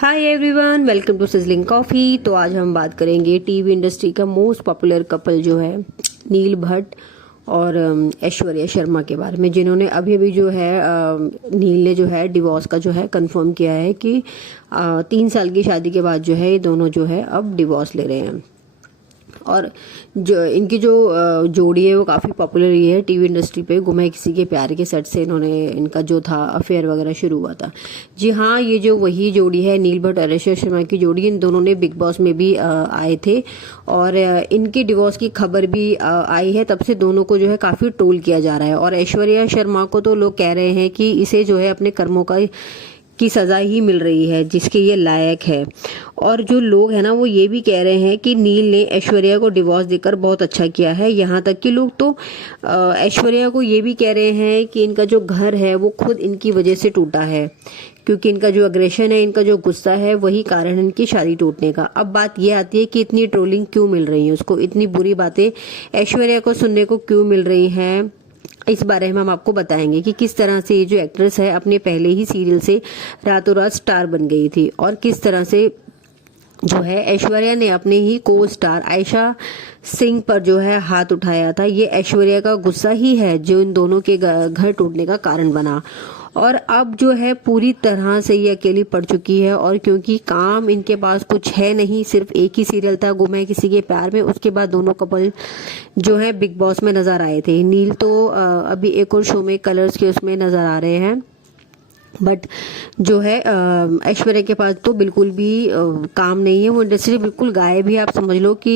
Hi everyone, welcome to sizzling coffee. तो आज हम बात करेंगे टीवी इंडस्ट्री का मोस्ट पॉपुलर कपल जो है नील भट्ट और ऐश्वर्या शर्मा के बारे में, जिन्होंने अभी अभी जो है नील ने जो है डिवोर्स का जो है कंफर्म किया है कि 3 साल की शादी के बाद जो है ये दोनों जो है अब डिवोर्स ले रहे हैं। और जो इनकी जो जोड़ी है वो काफ़ी पॉपुलर रही है टीवी इंडस्ट्री पे। गुम है किसी के प्यार के सेट से इन्होंने इनका जो था अफेयर वगैरह शुरू हुआ था। जी हाँ, ये जो वही जोड़ी है नील भट्ट और ऐश्वर्या शर्मा की जोड़ी, इन दोनों ने बिग बॉस में भी आए थे और इनके डिवोर्स की खबर भी आई है। तब से दोनों को जो है काफ़ी ट्रोल किया जा रहा है और ऐश्वर्या शर्मा को तो लोग कह रहे हैं कि इसे जो है अपने कर्मों की सजा ही मिल रही है जिसके ये लायक है। और जो लोग हैं ना वो ये भी कह रहे हैं कि नील ने ऐश्वर्या को डिवोर्स देकर बहुत अच्छा किया है। यहाँ तक कि लोग तो ऐश्वर्या को ये भी कह रहे हैं कि इनका जो घर है वो खुद इनकी वजह से टूटा है, क्योंकि इनका जो अग्रेशन है, इनका जो गुस्सा है, वही कारण है इनकी शादी टूटने का। अब बात ये आती है कि इतनी ट्रोलिंग क्यों मिल रही है उसको, इतनी बुरी बातें ऐश्वर्या को सुनने को क्यों मिल रही हैं। इस बारे में हम आपको बताएंगे कि किस तरह से ये जो एक्ट्रेस है अपने पहले ही सीरियल से रातों रात स्टार बन गई थी और किस तरह से जो है ऐश्वर्या ने अपने ही को स्टार आयशा सिंह पर जो है हाथ उठाया था। ये ऐश्वर्या का गुस्सा ही है जो इन दोनों के घर टूटने का कारण बना। और अब जो है पूरी तरह से ये अकेली पड़ चुकी है और क्योंकि काम इनके पास कुछ है नहीं, सिर्फ एक ही सीरियल था गुम है किसी के प्यार में, उसके बाद दोनों कपल जो है बिग बॉस में नजर आए थे। नील तो अभी एक और शो में कलर्स के उसमें नजर आ रहे हैं, बट जो है ऐश्वर्या के पास तो बिल्कुल भी काम नहीं है। वो इंडस्ट्री बिल्कुल गायब ही आप समझ लो कि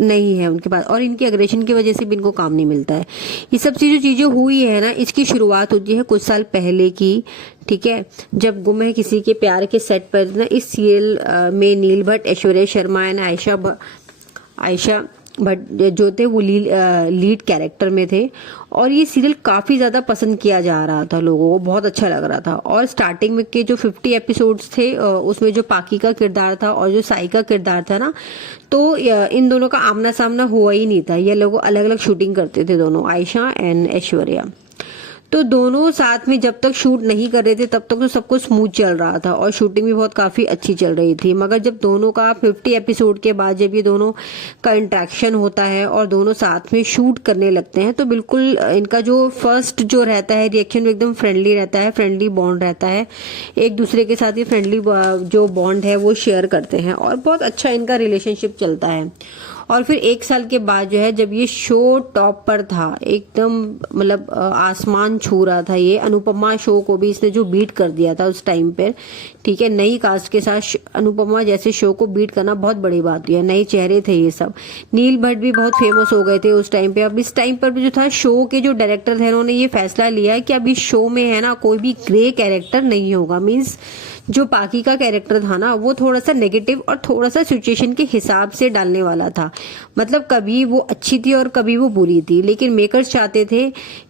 नहीं है उनके पास, और इनकी अग्रेशन की वजह से भी इनको काम नहीं मिलता है। ये सब चीजें हुई है ना, इसकी शुरुआत होती है कुछ साल पहले की, ठीक है, जब गुम है किसी के प्यार के सेट पर ना इस सीरियल में नील भट्ट, ऐश्वर्या शर्मा एंड आयशा बट जो थे वो लीड कैरेक्टर में थे और ये सीरियल काफी ज्यादा पसंद किया जा रहा था, लोगों को बहुत अच्छा लग रहा था। और स्टार्टिंग में के जो 50 एपिसोड्स थे उसमें जो पाकी का किरदार था और जो साई का किरदार था ना, तो इन दोनों का आमना सामना हुआ ही नहीं था। ये लोग अलग अलग शूटिंग करते थे दोनों, आयशा एंड ऐश्वर्या। तो दोनों साथ में जब तक शूट नहीं कर रहे थे तब तक तो सब कुछ स्मूथ चल रहा था और शूटिंग भी बहुत काफी अच्छी चल रही थी। मगर जब दोनों का 50 एपिसोड के बाद जब ये दोनों का इंटरेक्शन होता है और दोनों साथ में शूट करने लगते हैं तो बिल्कुल इनका जो फर्स्ट जो रहता है रिएक्शन एकदम फ्रेंडली रहता है, फ्रेंडली बॉन्ड रहता है, एक दूसरे के साथ ये फ्रेंडली जो बॉन्ड है वो शेयर करते हैं और बहुत अच्छा इनका रिलेशनशिप चलता है। और फिर 1 साल के बाद जो है जब ये शो टॉप पर था, एकदम मतलब आसमान छू रहा था, ये अनुपमा शो को भी इसने जो बीट कर दिया था उस टाइम पर, ठीक है, नई कास्ट के साथ अनुपमा जैसे शो को बीट करना बहुत बड़ी बात हुई है। नए चेहरे थे ये सब, नील भट्ट भी बहुत फेमस हो गए थे उस टाइम पे। अब इस टाइम पर भी जो था शो के जो डायरेक्टर थे उन्होंने ये फैसला लिया कि अब इस शो में है ना कोई भी ग्रे कैरेक्टर नहीं होगा। मीन्स जो पाकी का कैरेक्टर था ना वो थोड़ा सा नेगेटिव और थोड़ा सा सिचुएशन के हिसाब से डालने वाला था, मतलब कभी वो अच्छी थी और कभी वो बुरी थी। लेकिन मेकर्स चाहते थे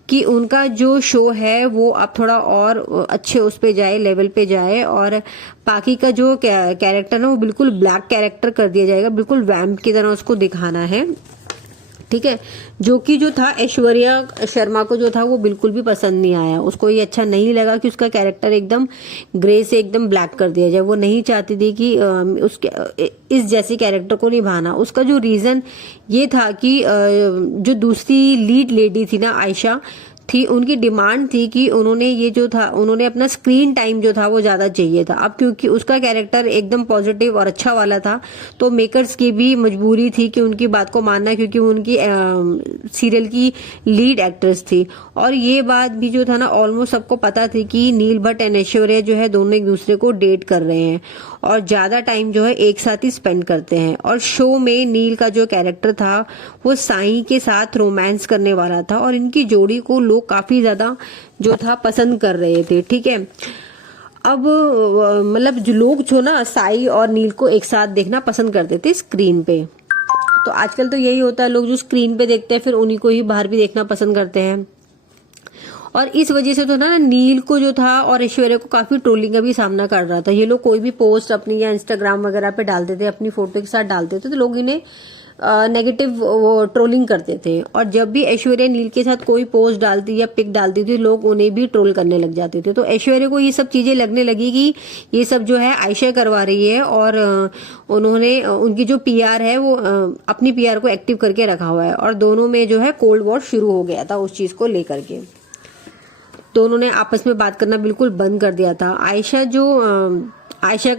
कि उनका जो शो है वो अब थोड़ा और अच्छे उस पे जाए, लेवल पे जाए, और पाकी का जो कैरेक्टर है वो बिल्कुल ब्लैक कैरेक्टर कर दिया जाएगा, बिल्कुल वैम्प की तरह उसको दिखाना है, ठीक है। जो था ऐश्वर्या शर्मा को जो था वो बिल्कुल भी पसंद नहीं आया, उसको ये अच्छा नहीं लगा कि उसका कैरेक्टर एकदम ग्रे से एकदम ब्लैक कर दिया जाए। वो नहीं चाहती थी कि उसके इस जैसी कैरेक्टर को निभाना। उसका जो रीजन ये था कि जो दूसरी लीड लेडी थी ना आयशा थी, उनकी डिमांड थी कि उन्होंने अपना स्क्रीन टाइम जो था वो ज्यादा चाहिए था। अब क्योंकि उसका कैरेक्टर एकदम पॉजिटिव और अच्छा वाला था तो मेकर्स की भी मजबूरी थी कि उनकी बात को मानना, क्योंकि वो उनकी सीरियल की लीड एक्ट्रेस थी। और ये बात भी जो था ना ऑलमोस्ट सबको पता थी कि नील भट्ट एंड ऐश्वर्या जो है दोनों एक दूसरे को डेट कर रहे हैं और ज्यादा टाइम जो है एक साथ ही स्पेंड करते हैं। और शो में नील का जो कैरेक्टर था वो साई के साथ रोमांस करने वाला था और इनकी जोड़ी को लोग काफी ज्यादा जो था पसंद कर रहे थे, ठीक है। अब मतलब जो लोग जो ना साई और नील को एक साथ देखना पसंद करते थे स्क्रीन पे। तो आजकल तो यही होता है, लोग जो स्क्रीन पे देखते हैं फिर उन्हीं को ही बाहर भी देखना पसंद करते हैं। और इस वजह से तो ना नील को जो था और ऐश्वर्या को काफी ट्रोलिंग का भी सामना कर रहा था। ये लोग कोई भी पोस्ट अपनी या इंस्टाग्राम वगैरह पे डालते थे, अपनी फोटो के साथ डालते थे, तो लोग इन्हें नेगेटिव वो ट्रोलिंग करते थे। और जब भी ऐश्वर्या नील के साथ कोई पोस्ट डालती या पिक डालती थी, लोग उन्हें भी ट्रोल करने लग जाते थे। तो ऐश्वर्या को ये सब चीजें लगने लगी कि ये सब जो है आयशा करवा रही है, और उन्होंने उनकी जो पीआर है वो अपनी पीआर को एक्टिव करके रखा हुआ है, और दोनों में जो है कोल्ड वॉर शुरू हो गया था उस चीज को लेकर के। दोनों ने आपस में बात करना बिल्कुल बंद कर दिया था। आयशा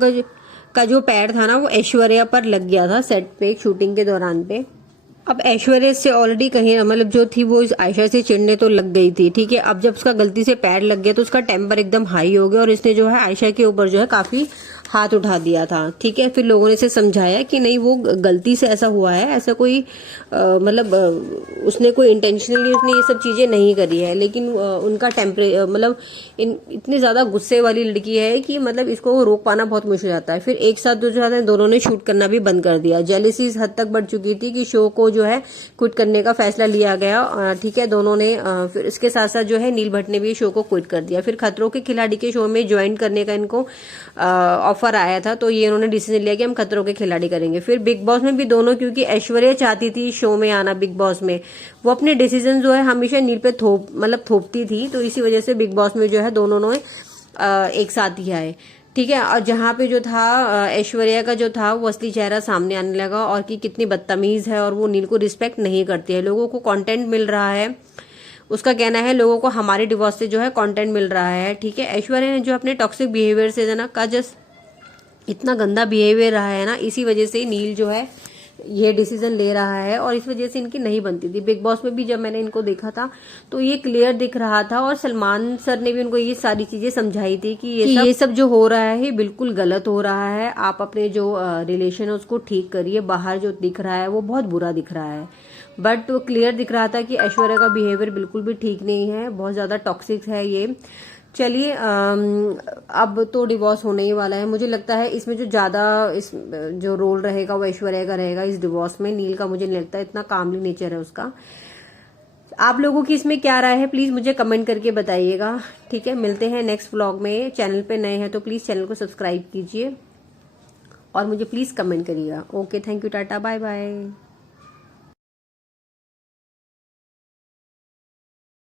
का जो पैर था ना वो ऐश्वर्या पर लग गया था सेट पे, शूटिंग के दौरान पे। अब ऐश्वर्या से ऑलरेडी कहीं मतलब जो थी वो आयशा से चिढ़ने तो लग गई थी, ठीक है। अब जब उसका गलती से पैर लग गया तो उसका टेम्पर एकदम हाई हो गया, और इसने जो है आयशा के ऊपर जो है काफी हाथ उठा दिया था, ठीक है। फिर लोगों ने इसे समझाया कि नहीं वो गलती से ऐसा हुआ है, ऐसा कोई मतलब उसने कोई इंटेंशनली उसने ये सब चीजें नहीं करी है। लेकिन उनका मतलब इतनी ज्यादा गुस्से वाली लड़की है कि मतलब इसको रोक पाना बहुत मुश्किल आता है। फिर एक साथ जो है दोनों ने शूट करना भी बंद कर दिया। जेलसी इस हद तक बढ़ चुकी थी कि शो को जो है क्विट करने का फैसला लिया गया, ठीक है। दोनों ने फिर इसके साथ साथ जो है नील भट्ट ने भी शो को क्विट कर दिया। फिर खतरों के खिलाड़ी के शो में ज्वाइन करने का इनको ऑफर आया था, तो ये उन्होंने डिसीजन लिया कि हम खतरों के खिलाड़ी करेंगे। फिर बिग बॉस में भी दोनों, क्योंकि ऐश्वर्या चाहती थी शो में आना बिग बॉस में, वो अपने डिसीजन जो है हमेशा नील पे थोपती थी, तो इसी वजह से बिग बॉस में जो है दोनों ने एक साथ ही आए, ठीक है। और जहां पे जो था ऐश्वर्या का जो था वो असली चेहरा सामने आने लगा, और कि कितनी बदतमीज है और वो नील को रिस्पेक्ट नहीं करती है। लोगों को कंटेंट मिल रहा है, उसका कहना है लोगों को हमारे डिवोर्स से जो है कंटेंट मिल रहा है, ठीक है। ऐश्वर्या ने जो अपने टॉक्सिक बिहेवियर से है ना का जस्ट इतना गंदा बिहेवियर रहा है ना, इसी वजह से नील जो है ये डिसीजन ले रहा है, और इस वजह से इनकी नहीं बनती थी। बिग बॉस में भी जब मैंने इनको देखा था तो ये क्लियर दिख रहा था, और सलमान सर ने भी उनको ये सारी चीजें समझाई थी कि ये सब जो हो रहा है बिल्कुल गलत हो रहा है। आप अपने जो रिलेशन है उसको ठीक करिए, बाहर जो दिख रहा है वो बहुत बुरा दिख रहा है। बट वो क्लियर दिख रहा था कि ऐश्वर्या का बिहेवियर बिल्कुल भी ठीक नहीं है, बहुत ज्यादा टॉक्सिक है ये। चलिए अब तो डिवोर्स होने ही वाला है। मुझे लगता है इसमें जो ज्यादा इस जो रोल रहेगा वो ऐश्वर्या का रहेगा इस डिवोर्स में। नील का मुझे नहीं लगता, इतना कामली नेचर है उसका। आप लोगों की इसमें क्या राय है प्लीज मुझे कमेंट करके बताइएगा, ठीक है। मिलते हैं नेक्स्ट व्लॉग में। चैनल पे नए हैं तो प्लीज चैनल को सब्सक्राइब कीजिए और मुझे प्लीज कमेंट करिएगा। Okay, thank you, ta-ta, bye bye.